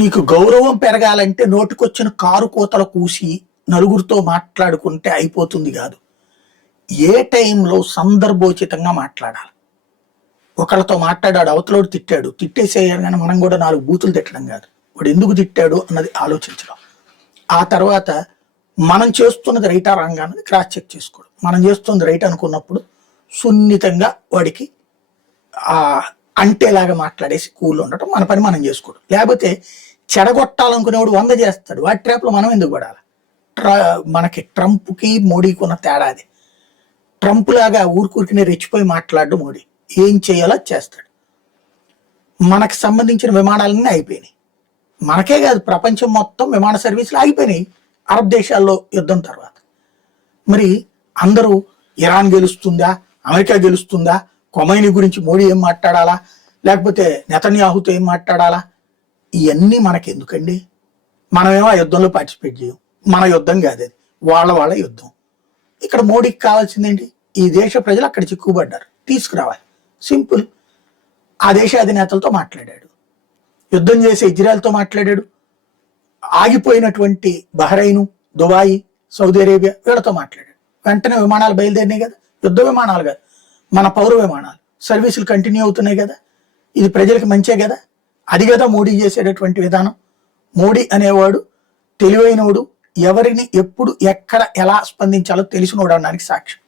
నీకు గౌరవం పెరగాలంటే నోటికొచ్చిన కారు కోతలు కూసి నలుగురితో మాట్లాడుకుంటే అయిపోతుంది కాదు. ఏ టైంలో సందర్భోచితంగా మాట్లాడాలి. ఒకళ్ళతో మాట్లాడాడు, అవతలోడు తిట్టాడు, తిట్టేసేయాలి కానీ మనం కూడా 4 బూతులు తిట్టడం కాదు. వాడు ఎందుకు తిట్టాడు అన్నది ఆలోచించడం. ఆ తర్వాత మనం చేస్తున్నది రైటా రాంగా అన్నది క్రాస్ చెక్ చేసుకోవడం. మనం చేస్తున్నది రైట్ అనుకున్నప్పుడు సున్నితంగా వాడికి ఆ అంటేలాగా మాట్లాడేసి కూల్ ఉండటం, మన పని మనం చేసుకోవడం. లేకపోతే చెడగొట్టాలనుకునేవాడు 100 చేస్తాడు. వాటి ట్రాప్లో మనం ఎందుకు పడాలి? మనకి ట్రంప్కి మోడీకి ఉన్న తేడా అది. ట్రంప్ లాగా ఊరికూరికినే రెచ్చిపోయి మాట్లాడు మోడీ. ఏం చేయాలో చేస్తాడు. మనకు సంబంధించిన విమానాలన్నీ అయిపోయినాయి. మనకే కాదు, ప్రపంచం మొత్తం విమాన సర్వీసులు ఆగిపోయినాయి అరబ్ దేశాల్లో యుద్ధం తర్వాత. మరి అందరూ ఇరాన్ గెలుస్తుందా, అమెరికా గెలుస్తుందా, కొమైని గురించి మోడీ ఏం మాట్లాడాలా, లేకపోతే నెతన్యాహుతో ఏం మాట్లాడాలా, ఇవన్నీ మనకెందుకండి? మనమేమో ఆ యుద్ధంలో పార్టిసిపేట్ చేయం. మన యుద్ధం కాదు అది, వాళ్ళ యుద్ధం. ఇక్కడ మోడీకి కావాల్సిందేంటి? ఈ దేశ ప్రజలు అక్కడ చిక్కుబడ్డారు, తీసుకురావాలి. సింపుల్. ఆ దేశ అధినేతలతో మాట్లాడాడు, యుద్ధం చేసే ఇజ్రాయెల్తో మాట్లాడాడు, ఆగిపోయినటువంటి బహ్రెయిన్, దుబాయ్, సౌదీ అరేబియా వీళ్ళతో మాట్లాడాడు. వెంటనే విమానాలు బయలుదేరినాయి కదా. యుద్ధ విమానాలు కాదు, మన పౌర విమానాలు సర్వీసులు కంటిన్యూ అవుతున్నాయి కదా. ఇది ప్రజలకు మంచే కదా. అది కదా మోడీ చేసేటటువంటి విధానం. మోడీ అనేవాడు తెలివైనవాడు, ఎవరిని ఎప్పుడు ఎక్కడ ఎలా స్పందించాలో తెలిసినోడు అనడానికి సాక్ష్యం.